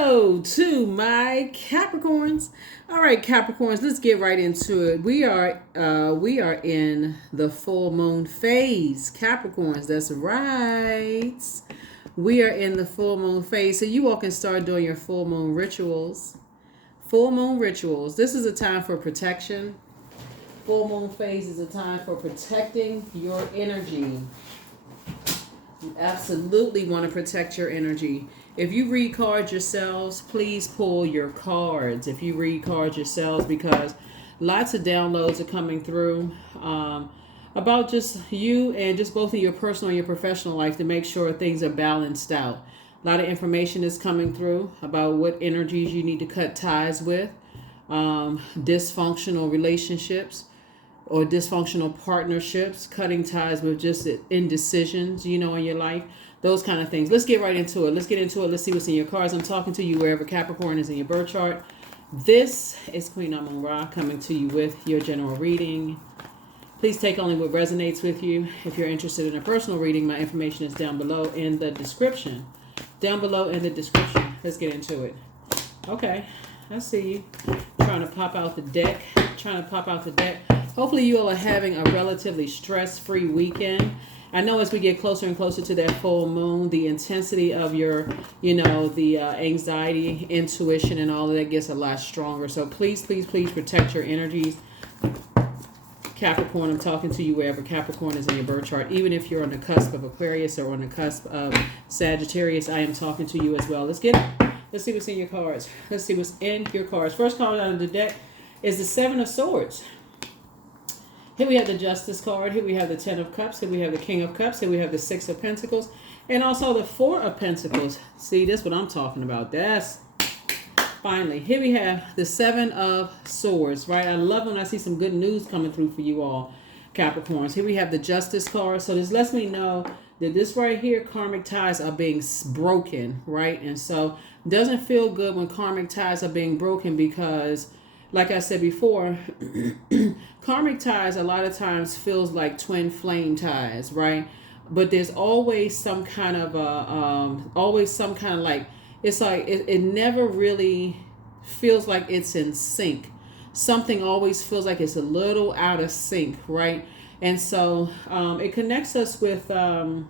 Hello to my Capricorns. All right, Capricorns, let's get right into it. We are in the full moon phase. Capricorns, that's right. We are in the full moon phase. So you all can start doing your full moon rituals. Full moon rituals. This is a time for protection. Full moon phase is a time for protecting your energy. You absolutely want to protect your energy. If you read cards yourselves, please pull your cards. If you read cards yourselves, because lots of downloads are coming through about just you and just both of your personal and your professional life to make sure things are balanced out. A lot of information is coming through about what energies you need to cut ties with, dysfunctional relationships or dysfunctional partnerships, cutting ties with just indecisions, in your life, those kind of things. Let's get right into it. Let's get into it. Let's see what's in your cards. I'm talking to you wherever Capricorn is in your birth chart. This is Queen Amun Ra coming to you with your general reading. Please take only what resonates with you. If you're interested in a personal reading, my information is down below in the description. Down below in the description. Let's get into it. Okay, I see you. Trying to pop out the deck. Hopefully you all are having a relatively stress-free weekend. I know as we get closer and closer to that full moon, the intensity of your, the anxiety, intuition, and all of that gets a lot stronger. So please, please, please protect your energies. Capricorn, I'm talking to you wherever Capricorn is in your birth chart. Even if you're on the cusp of Aquarius or on the cusp of Sagittarius, I am talking to you as well. Let's see what's in your cards. Let's see what's in your cards. First card out of the deck is the Seven of Swords. Here we have the Justice card. Here we have the Ten of Cups. Here we have the King of Cups. Here we have the Six of Pentacles. And also the Four of Pentacles. See, that's what I'm talking about. That's finally. Here we have the Seven of Swords, right? I love when I see some good news coming through for you all, Capricorns. Here we have the Justice card. So this lets me know that this right here, karmic ties are being broken, right? And so it doesn't feel good when karmic ties are being broken because, like I said before, karmic ties a lot of times feels like twin flame ties, right? But there's always some kind of like, it's like it never really feels like it's in sync. Something always feels like it's a little out of sync, right? And so it connects us with some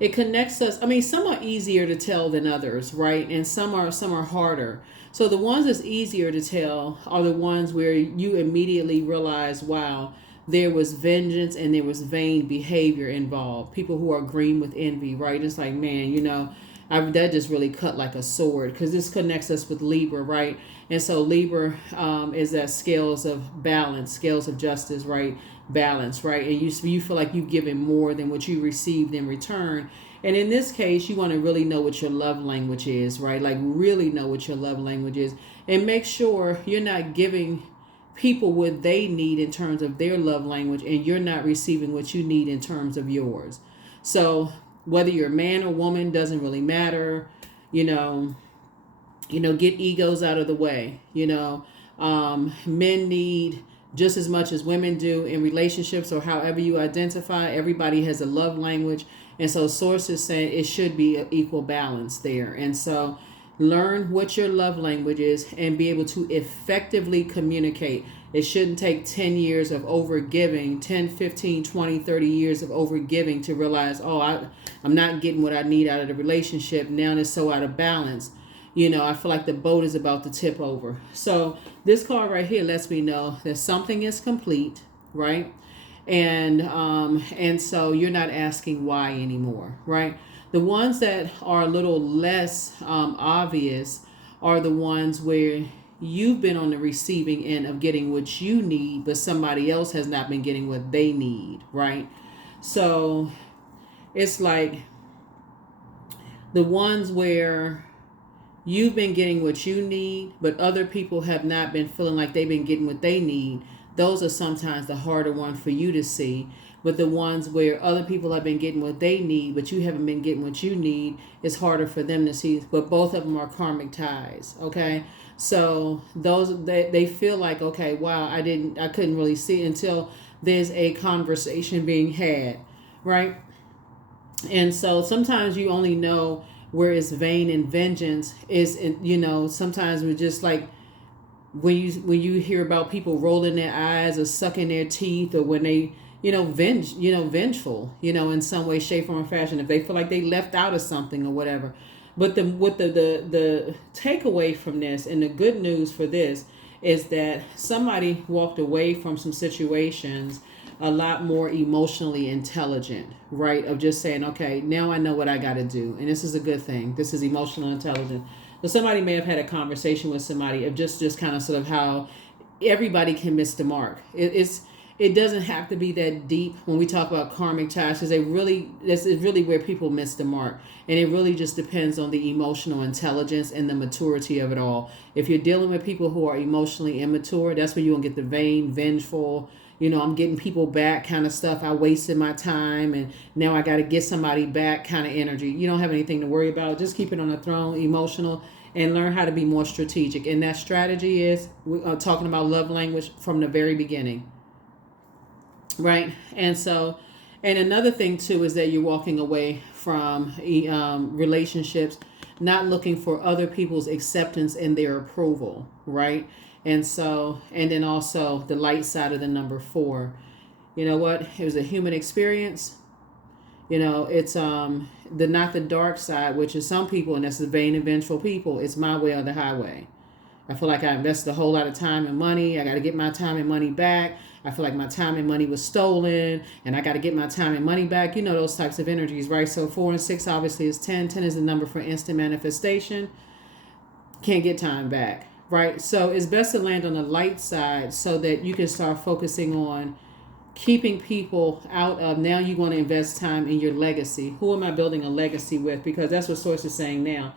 are easier to tell than others, right? And some are harder. So the ones that's easier to tell are the ones where you immediately realize, wow, there was vengeance and there was vain behavior involved. People who are green with envy, right? It's like, man, that just really cut like a sword, because this connects us with Libra, right? And so Libra is that scales of balance, scales of justice, right? Balance, right? And you feel like you've given more than what you received in return. And in this case, you want to really know what your love language is, right? Like really know what your love language is, and make sure you're not giving people what they need in terms of their love language, and you're not receiving what you need in terms of yours. So whether you're a man or woman doesn't really matter. Get egos out of the way. Men need just as much as women do in relationships, or however you identify. Everybody has a love language. And so source is saying it should be an equal balance there. And so learn what your love language is and be able to effectively communicate. It shouldn't take 10 years of overgiving, 10, 15, 20, 30 years of overgiving to realize, I'm not getting what I need out of the relationship. Now it's so out of balance. I feel like the boat is about to tip over. So this card right here lets me know that something is complete, right? And so you're not asking why anymore, right? The ones that are a little less obvious are the ones where you've been on the receiving end of getting what you need, but somebody else has not been getting what they need, right? So it's like the ones where you've been getting what you need, but other people have not been feeling like they've been getting what they need. Those are sometimes the harder ones for you to see. But the ones where other people have been getting what they need, but you haven't been getting what you need, it's harder for them to see. But both of them are karmic ties, okay? So those they feel like, okay, wow, I couldn't really see until there's a conversation being had, right? And so sometimes you only know Whereas vain and vengeance is, sometimes we're just like, when you hear about people rolling their eyes or sucking their teeth, or when they vengeful, in some way, shape, form, or fashion, if they feel like they left out of something or whatever. But the takeaway from this, and the good news for this, is that somebody walked away from some situations a lot more emotionally intelligent, right? Of just saying, okay, now I know what I got to do, and this is a good thing. This is emotional intelligence. So somebody may have had a conversation with somebody of just kind of sort of how everybody can miss the mark. It doesn't have to be that deep when we talk about karmic ties, because this is really where people miss the mark. And it really just depends on the emotional intelligence and the maturity of it all. If you're dealing with people who are emotionally immature, that's where you're going to get the vain, vengeful, I'm getting people back kind of stuff. I wasted my time and now I got to get somebody back kind of energy. You don't have anything to worry about. Just keep it on the throne, emotional, and learn how to be more strategic. And that strategy is talking about love language from the very beginning. Right. And another thing too is that you're walking away from relationships, not looking for other people's acceptance and their approval. Right. And then also the light side of the number 4. You know what? It was a human experience. It's not the dark side, which is some people, and that's the vain and vengeful people. It's my way or the highway. I feel like I invested a whole lot of time and money. I got to get my time and money back. I feel like my time and money was stolen, and I got to get my time and money back. Those types of energies, right? So 4 and 6 obviously is 10. 10 is the number for instant manifestation. Can't get time back, right? So it's best to land on the light side so that you can start focusing on keeping people out of. Now you want to invest time in your legacy. Who am I building a legacy with? Because that's what Source is saying now.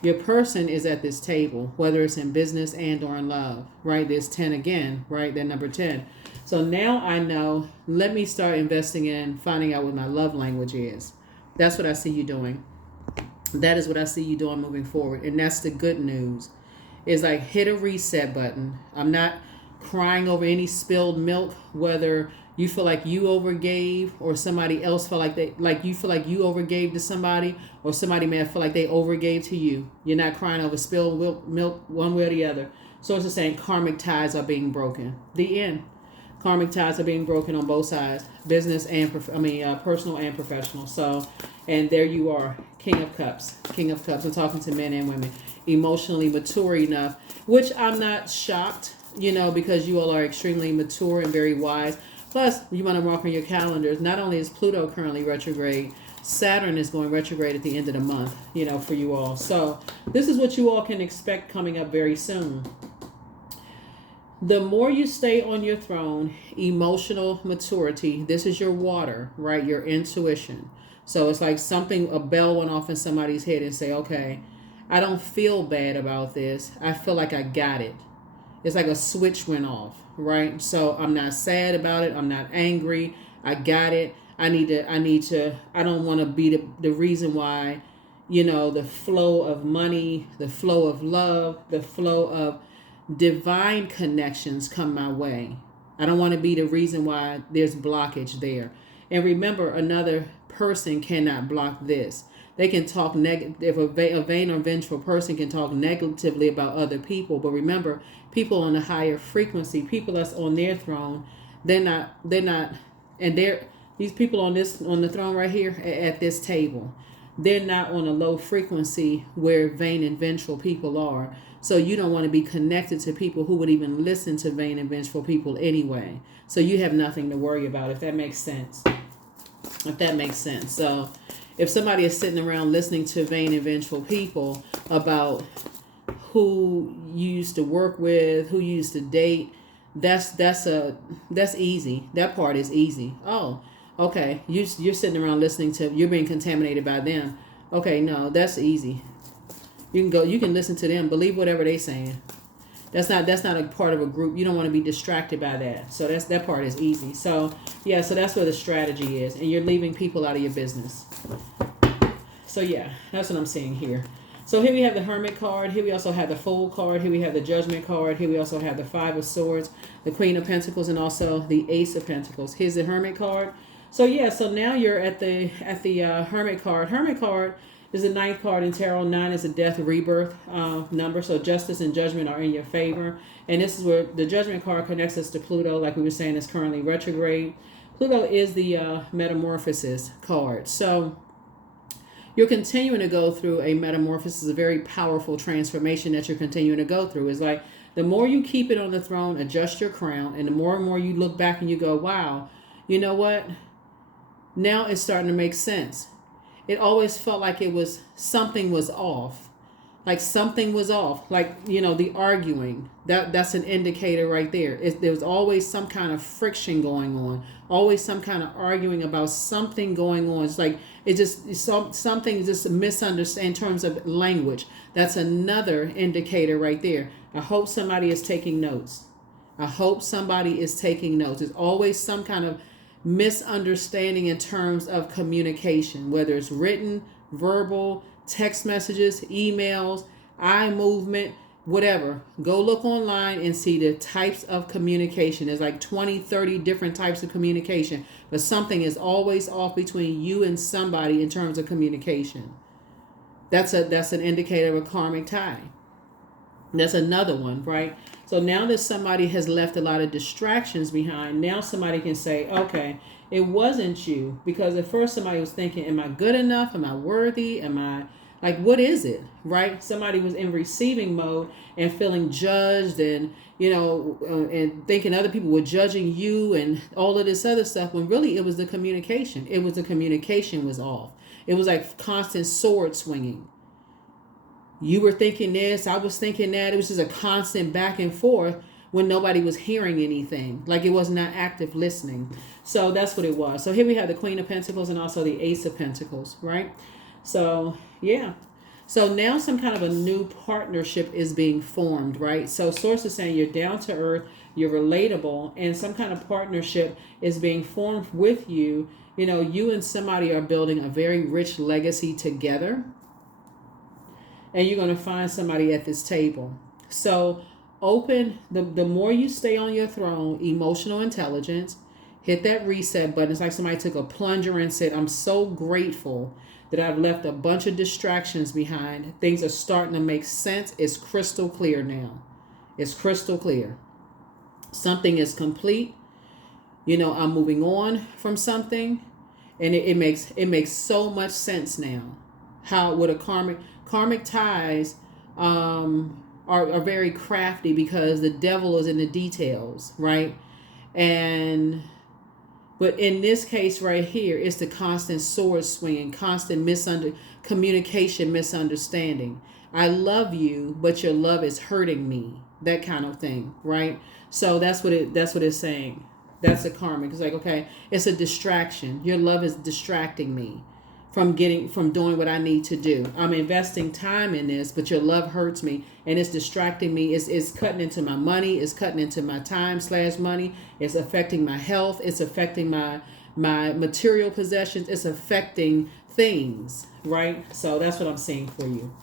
Your person is at this table, whether it's in business and or in love, right? There's 10 again, right? They're number 10. So now I know, let me start investing in finding out what my love language is. That's what I see you doing. That is what I see you doing moving forward. And that's the good news. It's like hit a reset button. I'm not crying over any spilled milk, whether you feel like you overgave or somebody else felt like you feel like you overgave to somebody, or somebody may feel like they overgave to you. You're not crying over spilled milk one way or the other. So it's just saying karmic ties are being broken. The end. Karmic ties are being broken on both sides, business and personal and professional. So, and there you are, King of Cups. King of Cups. I'm talking to men and women, emotionally mature enough, which I'm not shocked, because you all are extremely mature and very wise. Plus, you want to mark on your calendars, not only is Pluto currently retrograde, Saturn is going retrograde at the end of the month, for you all. So this is what you all can expect coming up very soon. The more you stay on your throne, emotional maturity, this is your water, right? Your intuition. So it's like a bell went off in somebody's head and say, okay, I don't feel bad about this. I feel like I got it. It's like a switch went off, right? So I'm not sad about it. I'm not angry. I got it. I don't want to be the reason why, the flow of money, the flow of love, the flow of divine connections come my way. I don't want to be the reason why there's blockage there. And remember, another person cannot block this. They can talk negative. If a vain or vengeful person can talk negatively about other people, but remember, people on a higher frequency, people that's on their throne, they're not, and these people on the throne right here at this table, they're not on a low frequency where vain and vengeful people are. So you don't want to be connected to people who would even listen to vain and vengeful people anyway. So you have nothing to worry about, if that makes sense. So if somebody is sitting around listening to vain and vengeful people about who you used to work with, who you used to date, that's easy. That part is easy. Oh, okay. You're sitting around listening to, you're being contaminated by them. Okay, no, that's easy. You can listen to them, believe whatever they're saying. That's not a part of a group. You don't want to be distracted by that. So that part is easy. So yeah, so that's where the strategy is, and you're leaving people out of your business. So yeah, that's what I'm seeing here. So here we have the Hermit card. Here we also have the Fool card. Here we have the Judgment card. Here we also have the Five of Swords, the Queen of Pentacles, and also the Ace of Pentacles. Here's the Hermit card. So yeah, so now you're at the Hermit card. Hermit card This is the ninth card in tarot. 9 is a death rebirth number. So justice and judgment are in your favor. And this is where the judgment card connects us to Pluto, like we were saying, is currently retrograde. Pluto is the metamorphosis card. So you're continuing to go through a metamorphosis, a very powerful transformation that you're continuing to go through. It's like the more you keep it on the throne, adjust your crown, and the more and more you look back and you go, wow, you know what? Now it's starting to make sense. It always felt like something was off. Like something was off. Like, the arguing. That's an indicator right there. There was always some kind of friction going on. Always some kind of arguing about something going on. It's like something just misunderstood in terms of language. That's another indicator right there. I hope somebody is taking notes. I hope somebody is taking notes. There's always some kind of misunderstanding in terms of communication, whether it's written, verbal, text messages, emails, eye movement, whatever. Go look online and see the types of communication. There's like 20, 30 different types of communication, but something is always off between you and somebody in terms of communication. That's an indicator of a karmic tie. That's another one, right? So now that somebody has left a lot of distractions behind, now somebody can say, okay, it wasn't you. Because at first somebody was thinking, am I good enough? Am I worthy? Am I, like, what is it, right? Somebody was in receiving mode and feeling judged and, and thinking other people were judging you and all of this other stuff, when really it was the communication. It was the communication was off. It was like constant sword swinging. You were thinking this, I was thinking that. It was just a constant back and forth when nobody was hearing anything. Like it was not active listening. So that's what it was. So here we have the Queen of Pentacles and also the Ace of Pentacles, right? So, yeah. So now some kind of a new partnership is being formed, right? So Source is saying you're down to earth, you're relatable, and some kind of partnership is being formed with you. You and somebody are building a very rich legacy together. And you're going to find somebody at this table. So open, the more you stay on your throne, emotional intelligence, hit that reset button. It's like somebody took a plunger and said, I'm so grateful that I've left a bunch of distractions behind. Things are starting to make sense. It's crystal clear now. It's crystal clear. Something is complete. I'm moving on from something. And it makes so much sense now. How would a karmic ties are very crafty because the devil is in the details, right? But in this case right here, it's the constant sword swinging, constant communication misunderstanding. I love you, but your love is hurting me. That kind of thing, right? So that's what it's saying. That's a karmic. It's like, okay, it's a distraction. Your love is distracting me from doing what I need to do. I'm investing time in this, but your love hurts me and it's distracting me. It's cutting into my money. It's cutting into my time/money. It's affecting my health. It's affecting my material possessions. It's affecting things, right? So that's what I'm seeing for you.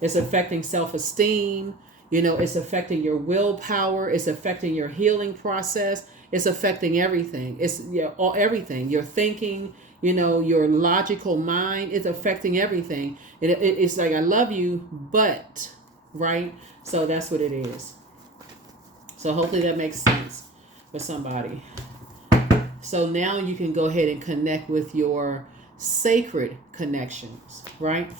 It's affecting self-esteem. It's affecting your willpower. It's affecting your healing process. It's affecting everything. It's everything. Your thinking, your logical mind. It's affecting everything. It's like, I love you, but, right? So that's what it is. So hopefully that makes sense for somebody. So now you can go ahead and connect with your sacred connections, right?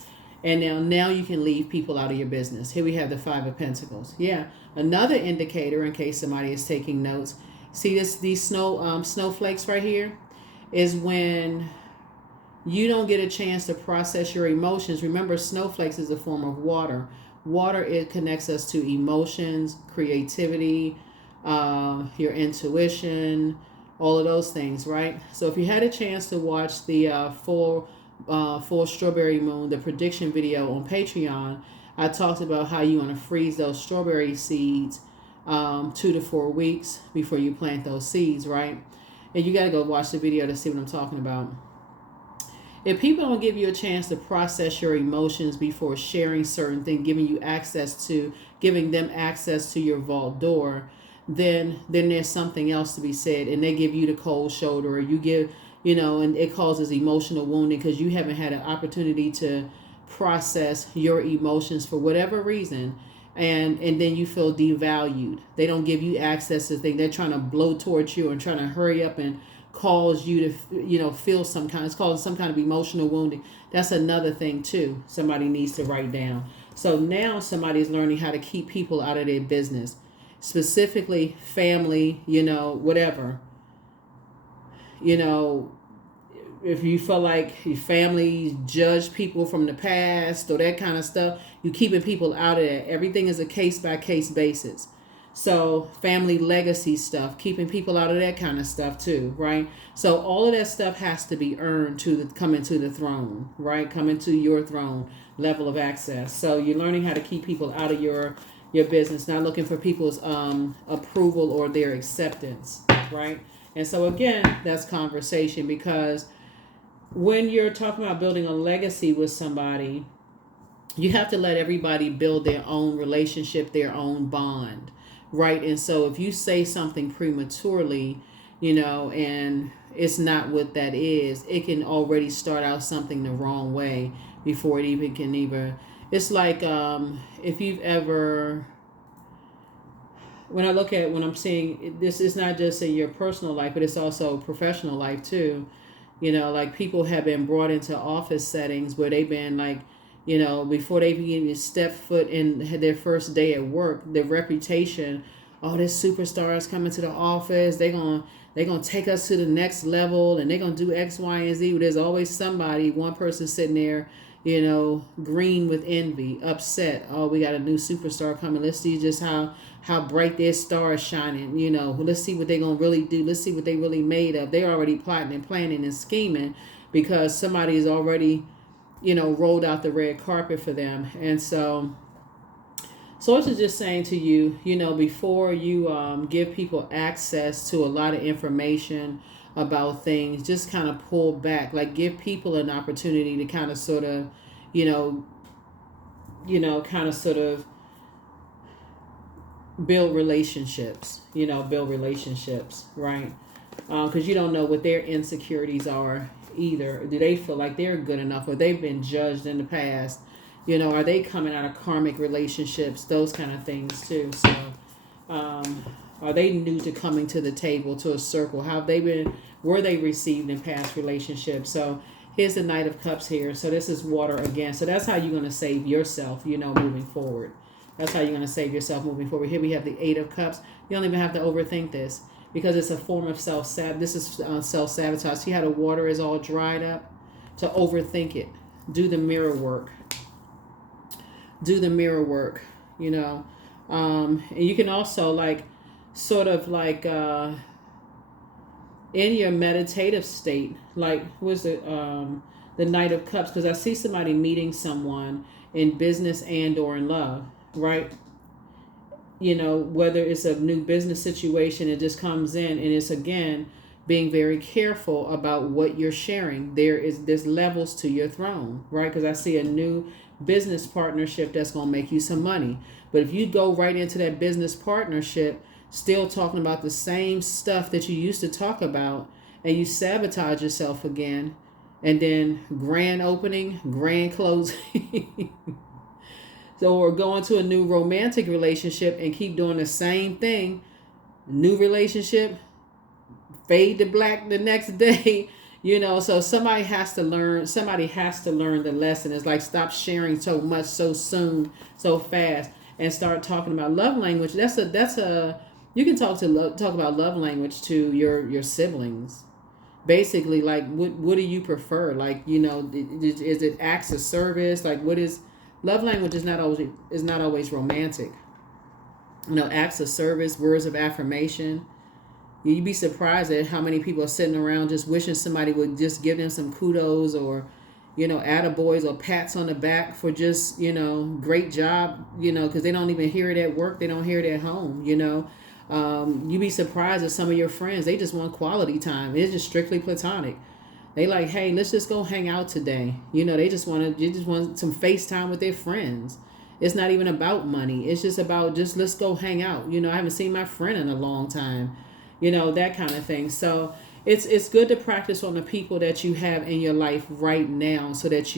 And now you can leave people out of your business. Here we have the Five of Pentacles. Yeah, another indicator in case somebody is taking notes. See these snowflakes right here is when you don't get a chance to process your emotions. Remember, snowflakes is a form of water. Water, it connects us to emotions, creativity, your intuition, all of those things, right? So if you had a chance to watch the full strawberry moon, the prediction video on Patreon, I talked about how you want to freeze those strawberry seeds 2 to 4 weeks before you plant those seeds, right? And you got to go watch the video to see what I'm talking about. If people don't give you a chance to process your emotions before sharing certain things, giving them access to your vault door, then there's something else to be said, and they give you the cold shoulder, or you give, and it causes emotional wounding because you haven't had an opportunity to process your emotions for whatever reason, and then you feel devalued. They don't give you access to things. They're trying to blow towards you and trying to hurry up and cause you to, feel some kind. It's called some kind of emotional wounding. That's another thing too. Somebody needs to write down. So now somebody's learning how to keep people out of their business, specifically family. Whatever. If you feel like your family judge people from the past or that kind of stuff, you keeping people out of that. Everything is a case by case basis. So family legacy stuff, keeping people out of that kind of stuff too, right? So all of that stuff has to be earned to come into the throne, right? Come into your throne level of access. So you're learning how to keep people out of your business, not looking for people's approval or their acceptance, right? And so again, that's conversation, because when you're talking about building a legacy with somebody, you have to let everybody build their own relationship, their own bond, right? And so if you say something prematurely, and it's not what that is, it can already start out something the wrong way before it even can even. It's like if you've ever, when I'm seeing this, is not just in your personal life, but it's also professional life too. Like people have been brought into office settings where they've been like, before they even step foot in their first day at work, their reputation, oh, this superstar is coming to the office. They're gonna take us to the next level, and they're gonna do X, Y, and Z. There's always somebody, one person sitting there, green with envy, upset. Oh, we got a new superstar coming. Let's see just how bright their star is shining. Let's see what they're going to really do. Let's see what they really made of. They're already plotting and planning and scheming because somebody has already, rolled out the red carpet for them. And so it's just saying to you, before you give people access to a lot of information about things, just kind of pull back, like give people an opportunity to kind of sort of, build relationships, right? Because you don't know what their insecurities are either. Do they feel like they're good enough, or they've been judged in the past? Are they coming out of karmic relationships? Those kind of things too. So are they new to coming to the table, to a circle? How have they been, were they received in past relationships? So here's the Knight of Cups here. So this is water again. So that's how you're going to save yourself, moving forward. That's how you're going to save yourself moving forward. Here we have the Eight of Cups. You don't even have to overthink this, because it's a form of self-sabotage. This is self-sabotage. See how the water is all dried up? To overthink it. Do the mirror work. And you can also in your meditative state, like what's the Knight of Cups, because I see somebody meeting someone in business and or in love, right? Whether it's a new business situation, it just comes in, and it's again being very careful about what you're sharing. There's levels to your throne, right? Because I see a new business partnership that's going to make you some money. But if you go right into that business partnership still talking about the same stuff that you used to talk about, and you sabotage yourself again, and then grand opening, grand closing. So, or go into a new romantic relationship and keep doing the same thing, new relationship, fade to black the next day. So somebody has to learn the lesson. It's like, stop sharing so much so soon, so fast, and start talking about love language. That's a you can talk about love language to your siblings. Basically, like, what do you prefer? Like, is it acts of service? Like, what is love language? Is not always romantic. Acts of service, words of affirmation. You'd be surprised at how many people are sitting around just wishing somebody would just give them some kudos, or attaboys, or pats on the back for just, great job, because they don't even hear it at work. They don't hear it at home, You'd be surprised at some of your friends. They just want quality time. It's just strictly platonic. They like, hey, let's just go hang out today. They just want some FaceTime with their friends. It's not even about money. It's just about let's go hang out. I haven't seen my friend in a long time. That kind of thing. So it's good to practice on the people that you have in your life right now, so that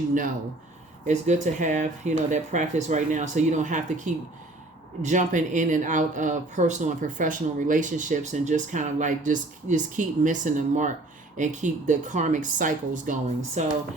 It's good to have, that practice right now, so you don't have to keep jumping in and out of personal and professional relationships and just kind of like just keep missing the mark and keep the karmic cycles going. So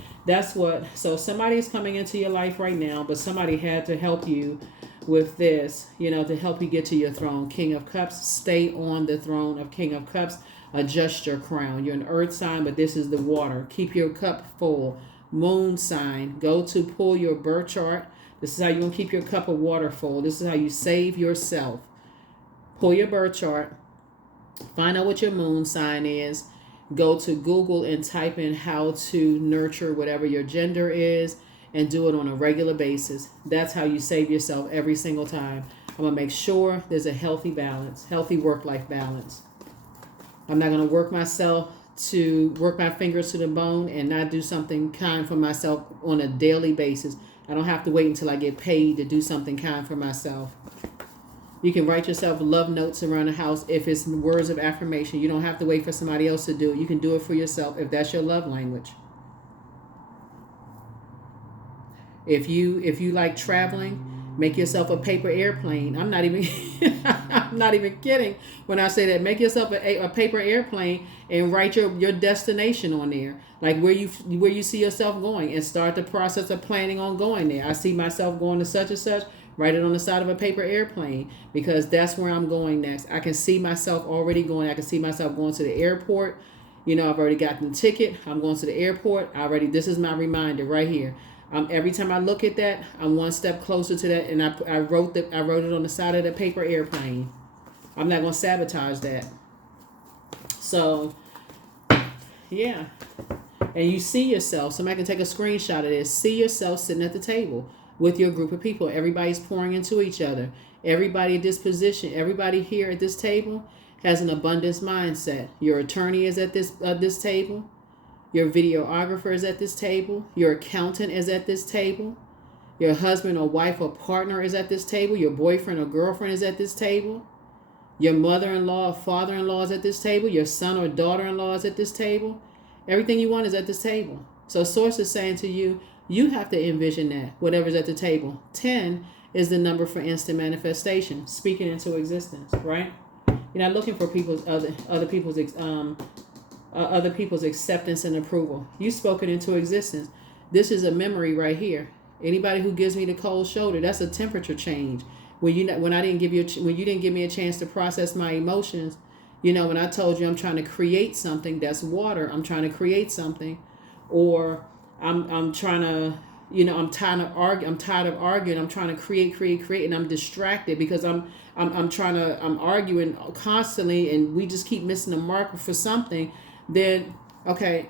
so somebody's coming into your life right now, but somebody had to help you with this, to help you get to your throne. King of Cups, stay on the throne of King of Cups. Adjust your crown. You're an earth sign, but this is the water. Keep your cup full. Moon sign, go to pull your birth chart. This is how you're going to keep your cup of water full. This is how you save yourself. Pull your birth chart. Find out what your moon sign is. Go to Google and type in how to nurture whatever your gender is and do it on a regular basis. That's how you save yourself every single time. I'm going to make sure there's a healthy balance, healthy work-life balance. I'm not going to work my fingers to the bone and not do something kind for myself on a daily basis. I don't have to wait until I get paid to do something kind for myself. You can write yourself love notes around the house if it's words of affirmation. You don't have to wait for somebody else to do it. You can do it for yourself if that's your love language. If you like traveling, make yourself a paper airplane. I'm not even I'm not even kidding when I say that. Make yourself a paper airplane and write your destination on there, like where you see yourself going, and start the process of planning on going there. I see myself going to such and such. Write it on the side of a paper airplane, because that's where I'm going next. I can see myself already going. I can see myself going to the airport. I've already gotten the ticket. I'm going to the airport. This is my reminder right here. Every time I look at that, I'm one step closer to that, and I wrote it on the side of the paper airplane. I'm not going to sabotage that. So, yeah. And you see yourself. Somebody can take a screenshot of this. See yourself sitting at the table with your group of people. Everybody's pouring into each other. Everybody at this position, everybody here at this table has an abundance mindset. Your attorney is at this table. Your videographer is at this table. Your accountant is at this table. Your husband or wife or partner is at this table. Your boyfriend or girlfriend is at this table. Your mother-in-law or father-in-law is at this table. Your son or daughter-in-law is at this table. Everything you want is at this table. So Source is saying to you, you have to envision that, whatever's at the table. 10 is the number for instant manifestation, speaking into existence, right? You're not looking for other people's acceptance and approval. You've spoken into existence. This is a memory right here. Anybody who gives me the cold shoulder, that's a temperature change. When you didn't give me a chance to process my emotions, when I told you I'm trying to create something, that's water. I'm trying to create something, or I'm trying to, I'm tired of arguing. I'm trying to create, and I'm distracted because I'm arguing constantly, and we just keep missing the mark for something. Then, okay,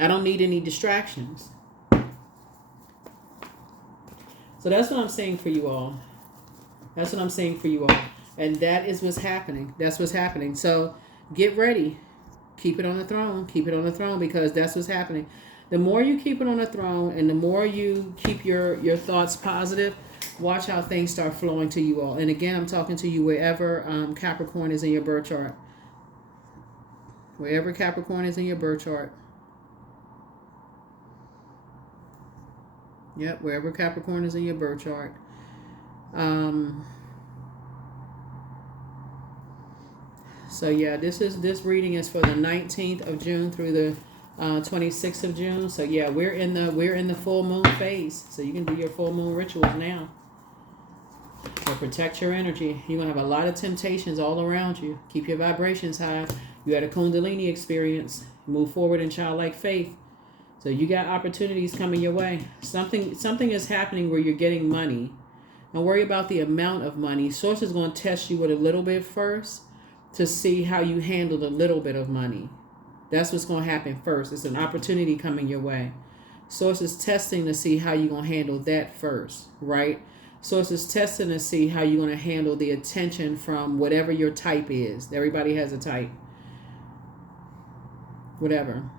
I don't need any distractions. So that's what I'm saying for you all. And that is what's happening. That's what's happening. So get ready. Keep it on the throne. Keep it on the throne, because that's what's happening. The more you keep it on the throne and the more you keep your thoughts positive, watch how things start flowing to you all. And again, I'm talking to you wherever Capricorn is in your birth chart. Wherever Capricorn is in your birth chart. Yep, wherever Capricorn is in your birth chart. So yeah, this reading is for the 19th of June through the 26th of June. So yeah, we're in the full moon phase. So you can do your full moon rituals now. So protect your energy. You're gonna have a lot of temptations all around you. Keep your vibrations high. You had a Kundalini experience. Move forward in childlike faith. So you got opportunities coming your way. Something is happening where you're getting money. Don't worry about the amount of money. Source is going to test you with a little bit first to see how you handle the little bit of money. That's what's going to happen first. It's an opportunity coming your way. Source is testing to see how you're going to handle that first, right? Source is testing to see how you're going to handle the attention from whatever your type is. Everybody has a type. Whatever.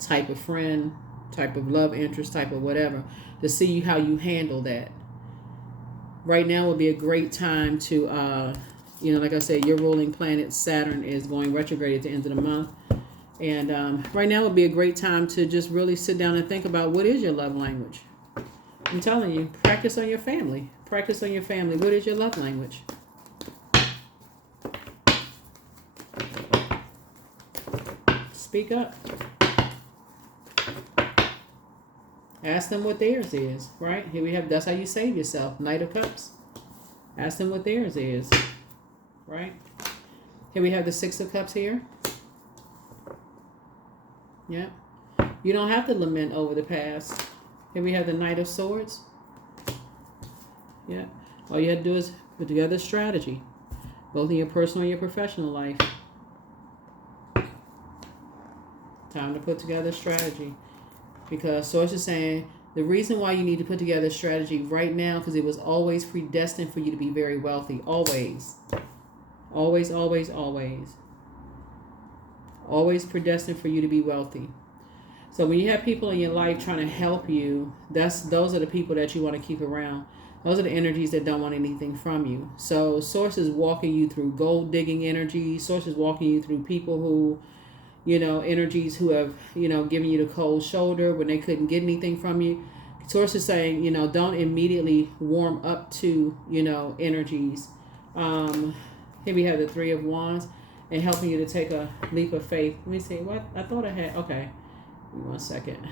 Type of friend, type of love interest, type of whatever, to see how you handle that. Right now would be a great time to, like I said, your ruling planet Saturn is going retrograde at the end of the month. And right now would be a great time to just really sit down and think about what is your love language. I'm telling you, practice on your family. Practice on your family. What is your love language? Speak up. Ask them what theirs is, right? Here we have, that's how you save yourself. Knight of Cups. Ask them what theirs is, right? Here we have the Six of Cups here. Yeah. You don't have to lament over the past. Here we have the Knight of Swords. Yeah. All you have to do is put together a strategy, both in your personal and your professional life. Time to put together a strategy. Because Source is saying the reason why you need to put together a strategy right now, because it was always predestined for you to be very wealthy. Always. Always, always, always. Always predestined for you to be wealthy. So when you have people in your life trying to help you, those are the people that you want to keep around. Those are the energies that don't want anything from you. So Source is walking you through gold digging energy. Source is walking you through people who, energies who have, given you the cold shoulder when they couldn't get anything from you. Source is saying, don't immediately warm up to, energies. Here we have the Three of Wands and helping you to take a leap of faith. Let me see. What? I thought I had. Okay. Give me 1 second.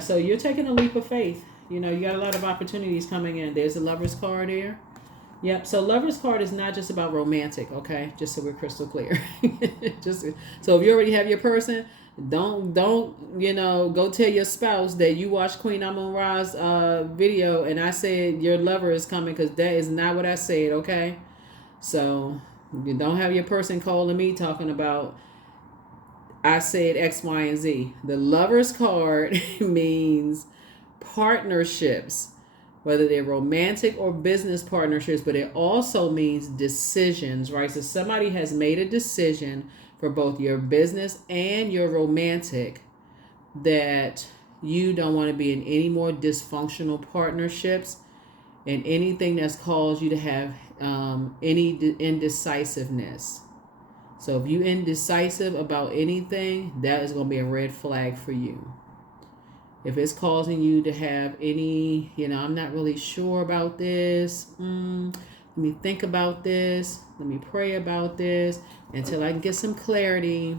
So you're taking a leap of faith. You got a lot of opportunities coming in. There's a Lover's card there. Yep. So Lover's card is not just about romantic, okay? Just so we're crystal clear. So if you already have your person, don't go tell your spouse that you watched Queen Amun Ra's video and I said your lover is coming, because that is not what I said, okay? So you don't have your person calling me talking about I said X, Y, and Z. The Lover's card means partnerships, whether they're romantic or business partnerships, but it also means decisions, right? So somebody has made a decision for both your business and your romantic that you don't want to be in any more dysfunctional partnerships and anything that's caused you to have any indecisiveness. So if you're indecisive about anything, that is going to be a red flag for you. If it's causing you to have any, I'm not really sure about this. Let me think about this. Let me pray about this until I can get some clarity.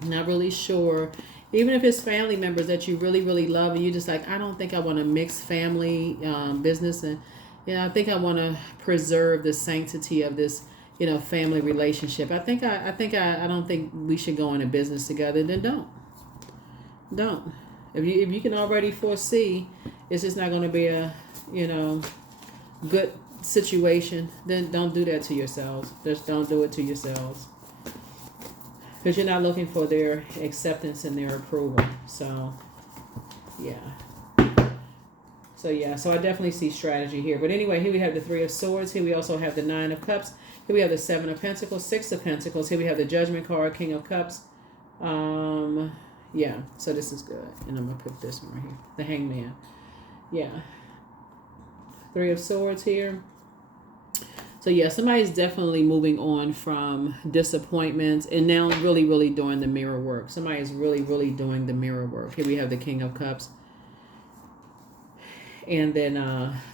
I'm not really sure. Even if it's family members that you really, really love and you're just like, I don't think I want to mix family business. And, I think I want to preserve the sanctity of this, family relationship. I don't think we should go into business together. Then don't. If you can already foresee it's just not going to be a, good situation, then don't do that to yourselves. Just don't do it to yourselves. Because you're not looking for their acceptance and their approval. So I definitely see strategy here. But anyway, here we have the Three of Swords. Here we also have the Nine of Cups. Here we have the Seven of Pentacles, Six of Pentacles. Here we have the Judgment card, King of Cups. So this is good. And I'm going to put this one right here. The Hangman. Yeah. Three of Swords here. So somebody's definitely moving on from disappointments and now really, really doing the mirror work. Somebody is really, really doing the mirror work. Here we have the King of Cups. And then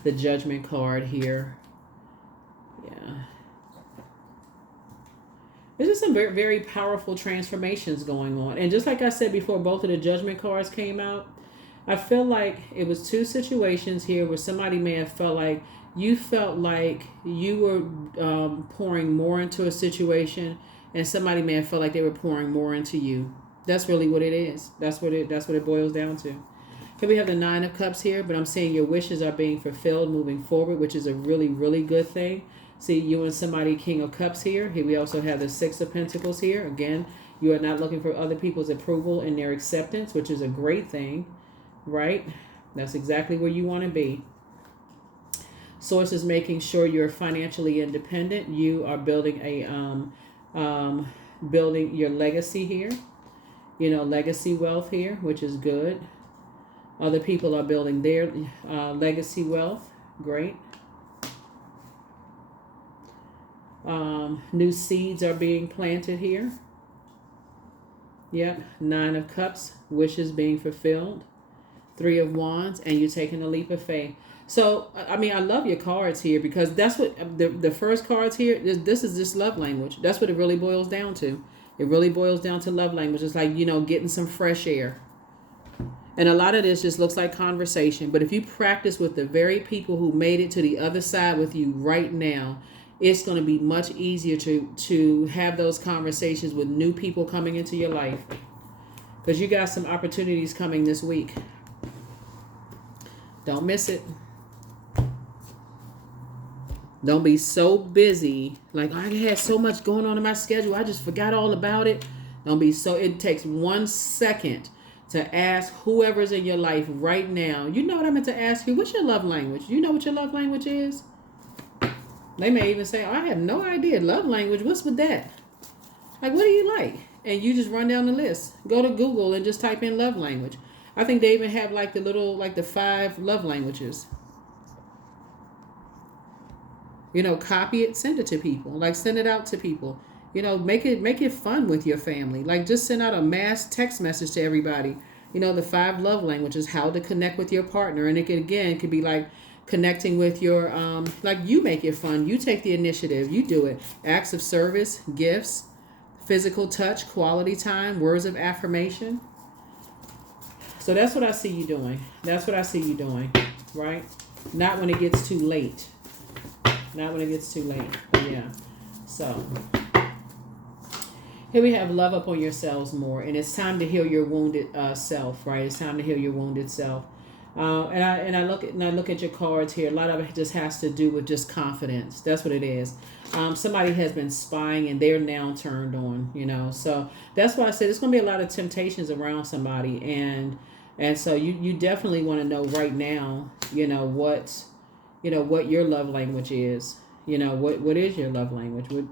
the Judgment card here. Yeah. There's just some very, very powerful transformations going on. And just like I said before, both of the Judgment cards came out. I feel like it was two situations here where somebody may have felt like you were pouring more into a situation, and somebody may have felt like they were pouring more into you. That's really what it is. That's what it boils down to. Here we have the Nine of Cups here, but I'm saying your wishes are being fulfilled moving forward, which is a really, really good thing. See, you and somebody, King of Cups here. Here we also have the Six of Pentacles here. Again, you are not looking for other people's approval and their acceptance, which is a great thing, right? That's exactly where you want to be. Source is making sure you're financially independent. You are building building your legacy here. Legacy wealth here, which is good. Other people are building their legacy wealth. Great. New seeds are being planted here. Yep. 9 of Cups, wishes being fulfilled. 3 of Wands, and you're taking a leap of faith. So, I mean, I love your cards here because that's what the first cards here, this is just love language. That's what it really boils down to. It really boils down to love language. It's like, getting some fresh air. And a lot of this just looks like conversation. But if you practice with the very people who made it to the other side with you right now, it's going to be much easier to have those conversations with new people coming into your life. Because you got some opportunities coming this week. Don't miss it. Don't be so busy. Like, I had so much going on in my schedule, I just forgot all about it. Don't be so. It takes 1 second to ask whoever's in your life right now. You know what I meant to ask you? What's your love language? You know what your love language is? They may even say, I have no idea. Love language, what's with that? Like, what do you like? And you just run down the list. Go to Google and just type in love language. I think they even have like the 5 love languages. Copy it, send it to people. Like, send it out to people. Make it fun with your family. Like, just send out a mass text message to everybody. The 5 love languages, how to connect with your partner. And it could be like connecting with your, like, you make it fun. You take the initiative. You do it. Acts of service, gifts, physical touch, quality time, words of affirmation. So that's what I see you doing. That's what I see you doing, right? Not when it gets too late. Not when it gets too late. But yeah. So here we have love upon yourselves more. And it's time to heal your wounded self, right? It's time to heal your wounded self. And I look at your cards here. A lot of it just has to do with just confidence. That's what it is. Somebody has been spying and they're now turned on, So that's why I said there's going to be a lot of temptations around somebody. And so you definitely want to know right now, what your love language is. What is your love language?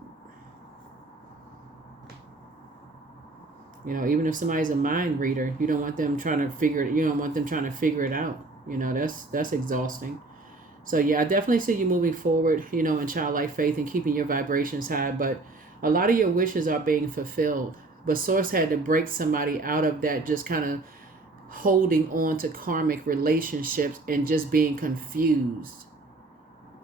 Even if somebody's a mind reader, you don't want them trying to figure it out. That's exhausting. So yeah, I definitely see you moving forward, in childlike faith and keeping your vibrations high. But a lot of your wishes are being fulfilled. But Source had to break somebody out of that just kind of holding on to karmic relationships and just being confused.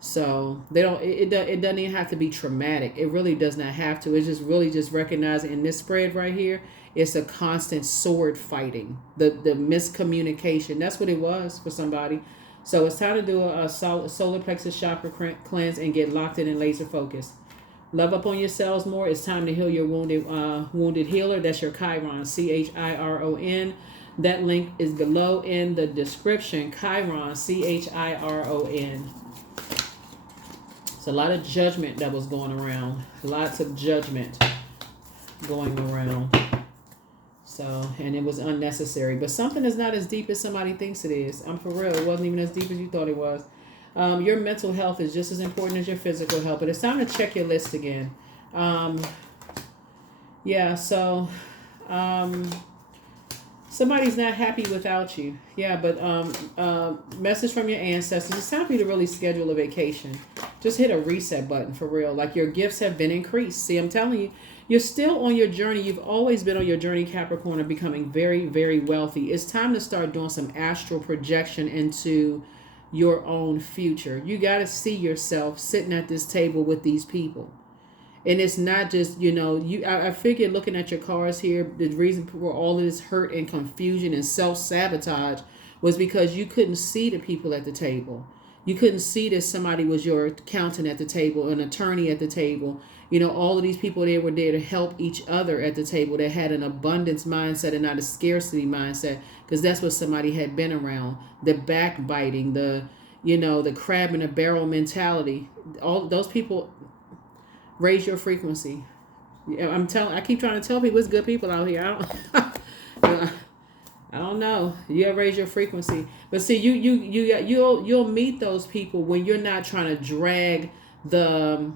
So it doesn't even have to be traumatic. It really does not have to. It's just really just recognizing in this spread right here, it's a constant sword fighting. The miscommunication. That's what it was for somebody. So it's time to do a solar plexus chakra cleanse and get locked in and laser focus. Love upon yourselves more. It's time to heal your wounded healer. That's your Chiron, Chiron. That link is below in the description. Chiron, Chiron. It's a lot of judgment that was going around. Lots of judgment going around. So, and it was unnecessary. But something is not as deep as somebody thinks it is. I'm for real. It wasn't even as deep as you thought it was. Your mental health is just as important as your physical health. But it's time to check your list again. Somebody's not happy without you. Yeah, but message from your ancestors. It's time for you to really schedule a vacation. Just hit a reset button for real. Like, your gifts have been increased. See, I'm telling you, you're still on your journey. You've always been on your journey, Capricorn, of becoming very, very wealthy. It's time to start doing some astral projection into your own future. You got to see yourself sitting at this table with these people. And it's not just, I figured looking at your cards here, the reason for all of this hurt and confusion and self-sabotage was because you couldn't see the people at the table. You couldn't see that somebody was your accountant at the table, an attorney at the table. All of these people there were there to help each other at the table that had an abundance mindset and not a scarcity mindset, because that's what somebody had been around. The backbiting, the crab in a barrel mentality. All those people. Raise your frequency. I keep trying to tell people it's good people out here. I don't know. You gotta raise your frequency. But see, you'll meet those people when you're not trying to drag the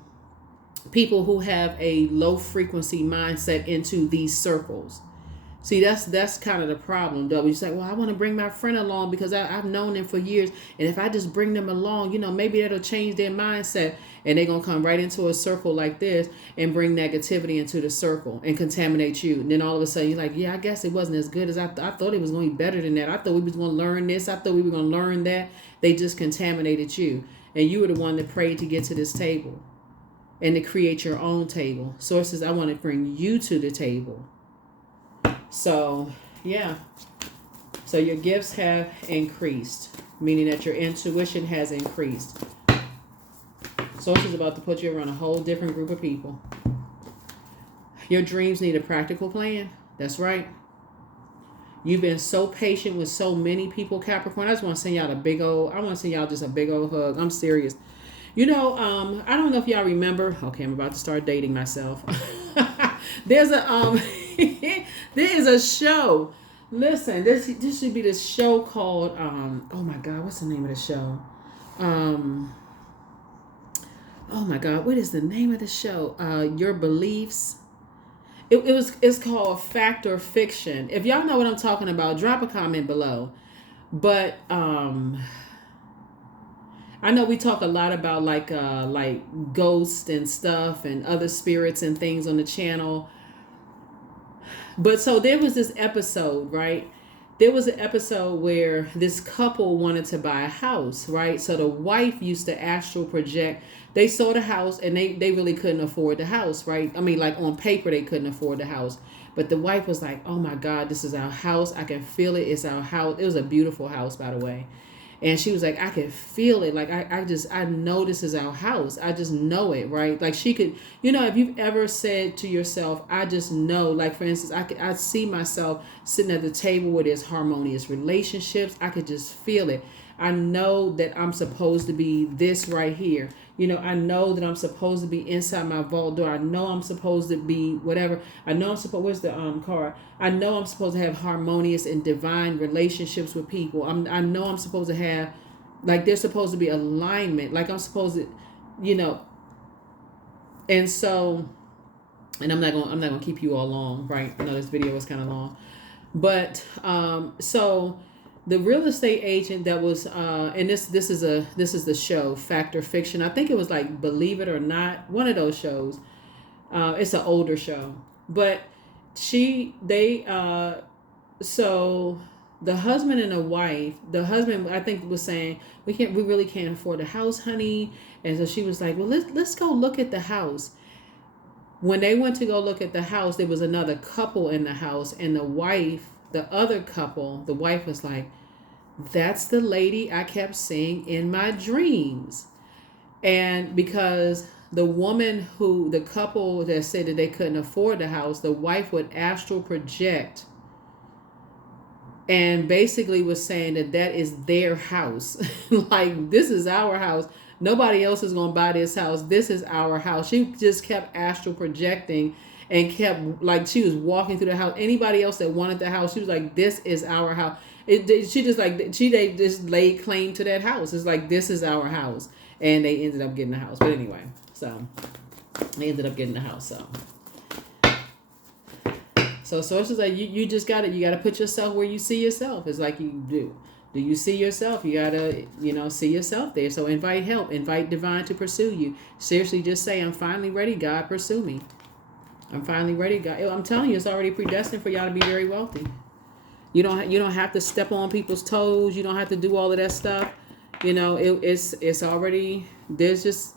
people who have a low frequency mindset into these circles. See, that's kind of the problem, though. You say, well, I want to bring my friend along because I've known them for years. And if I just bring them along, maybe that'll change their mindset. And they're going to come right into a circle like this and bring negativity into the circle and contaminate you. And then all of a sudden, you're like, yeah, I guess it wasn't as good as I thought it was going to be better than that. I thought we was going to learn this. I thought we were going to learn that. They just contaminated you. And you were the one that prayed to get to this table and to create your own table. Sources, I want to bring you to the table. So, yeah. So your gifts have increased, meaning that your intuition has increased. Source is about to put you around a whole different group of people. Your dreams need a practical plan. That's right. You've been so patient with so many people, Capricorn. I just want to send y'all I want to send y'all just a big old hug. I'm serious. I don't know if y'all remember. Okay, I'm about to start dating myself. There's a there is a show. Listen, this should be this show called oh my God, what's the name of the show? Oh my God, what is the name of the show? Your Beliefs. It's called Fact or Fiction. If y'all know what I'm talking about, drop a comment below. But I know we talk a lot about like ghosts and stuff and other spirits and things on the channel. But so there was this episode, right? There was an episode where this couple wanted to buy a house, right? So the wife used to astral project. They saw the house and they really couldn't afford the house, right? I mean, like on paper, they couldn't afford the house. But the wife was like, oh my God, this is our house. I can feel it. It's our house. It was a beautiful house, by the way. And she was like, I can feel it. Like, I know this is our house. I just know it, right? Like she could, if you've ever said to yourself, I just know, like, for instance, I see myself sitting at the table where there's harmonious relationships. I could just feel it. I know that I'm supposed to be this right here. I know that I'm supposed to be inside my vault door. I know I'm supposed to be whatever. I know I'm supposed, where's the card? I know I'm supposed to have harmonious and divine relationships with people. I know I'm supposed to have, like, there's supposed to be alignment. Like I'm supposed to, and so, and I'm not gonna keep you all long, right? I know this video was kind of long, but so the real estate agent that was and this is the show Fact or Fiction. I think it was like Believe It or Not, one of those shows. It's an older show, but so the husband and the wife, the husband I think was saying, we really can't afford the house, honey. And so she was like, well, let's go look at the house. When they went to go look at the house, there was another couple in the house, and the wife was like, that's the lady I kept seeing in my dreams. And because the couple that said that they couldn't afford the house, the wife would astral project and basically was saying that is their house. Like, this is our house. Nobody else is going to buy this house. This is our house. She just kept astral projecting and kept, like, she was walking through the house. Anybody else that wanted the house, she was like, this is our house. They just laid claim to that house. It's like, this is our house. And they ended up getting the house. But anyway, so they ended up getting the house. So it's just like, you just got to, you got to put yourself where you see yourself. It's like, you do you see yourself? You got to, see yourself there. So invite help, invite divine to pursue you. Seriously, just say, I'm finally ready. God, pursue me. I'm finally ready. God, I'm telling you, it's already predestined for y'all to be very wealthy. You don't have to step on people's toes. You don't have to do all of that stuff. It's already, there's just,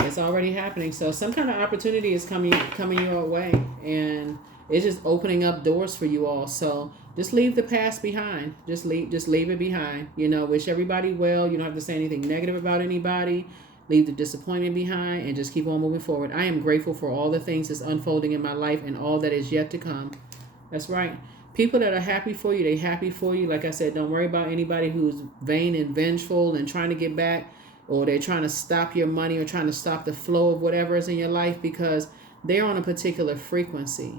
it's already happening. So some kind of opportunity is coming your way, and it's just opening up doors for you all. So just leave the past behind. Just leave it behind. Wish everybody well. You don't have to say anything negative about anybody. Leave the disappointment behind and just keep on moving forward. I am grateful for all the things that's unfolding in my life and all that is yet to come. That's right. People that are happy for you, they happy for you. Like I said, don't worry about anybody who's vain and vengeful and trying to get back, or they're trying to stop your money or trying to stop the flow of whatever is in your life, because they're on a particular frequency.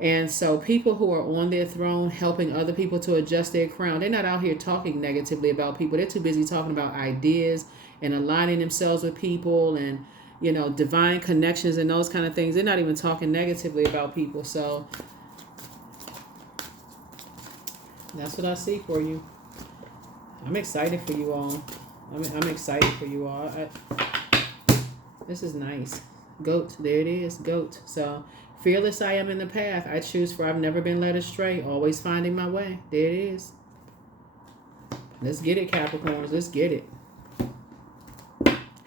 And so people who are on their throne helping other people to adjust their crown, they're not out here talking negatively about people. They're too busy talking about ideas and aligning themselves with people and divine connections and those kind of things. They're not even talking negatively about people. So that's what I see for you. I'm excited for you all. I'm excited for you all. This is nice. Goat. There it is. Goat. So fearless I am in the path I choose, for I've never been led astray. Always finding my way. There it is. Let's get it, Capricorns. Let's get it.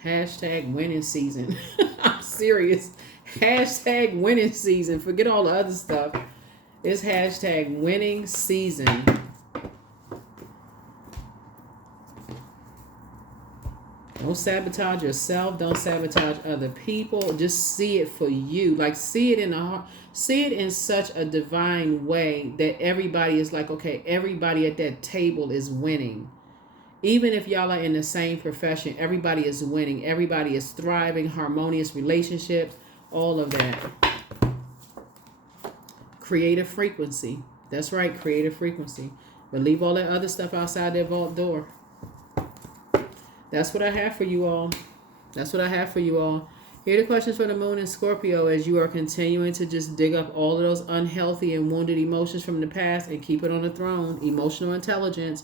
Hashtag winning season. I'm serious. Hashtag winning season. Forget all the other stuff. It's hashtag winning season. Don't sabotage yourself. Don't sabotage other people. Just see it for you. Like, see it in the heart. See it in such a divine way that everybody is like, okay, everybody at that table is winning. Even if y'all are in the same profession, everybody is winning. Everybody is thriving, harmonious relationships, all of that. Creative frequency. That's right, creative frequency. But leave all that other stuff outside that vault door. That's what I have for you all. That's what I have for you all. Here are the questions for the moon in Scorpio as you are continuing to just dig up all of those unhealthy and wounded emotions from the past and keep it on the throne. Emotional intelligence.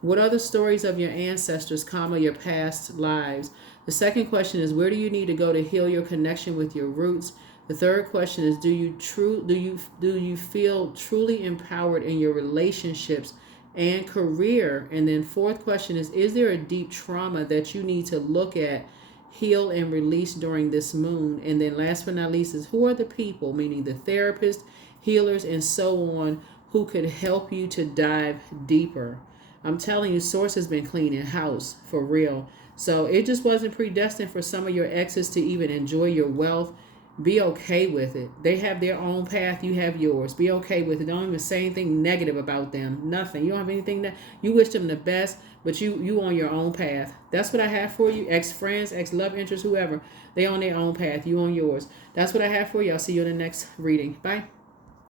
What are the stories of your ancestors, your past lives? The second question is, where do you need to go to heal your connection with your roots? The third question is, do you feel truly empowered in your relationships and career? And then fourth question is there a deep trauma that you need to look at, heal, and release during this moon? And then last but not least is, who are the people, meaning the therapists, healers, and so on, who could help you to dive deeper? I'm telling you, Source has been cleaning house for real. So it just wasn't predestined for some of your exes to even enjoy your wealth. Be okay with it. They have their own path. You have yours. Be okay with it. Don't even say anything negative about them. Nothing. You don't have anything that you wish them the best, but you on your own path. That's what I have for you. Ex-friends, ex-love interest, whoever. They on their own path. You on yours. That's what I have for you. I'll see you in the next reading. Bye.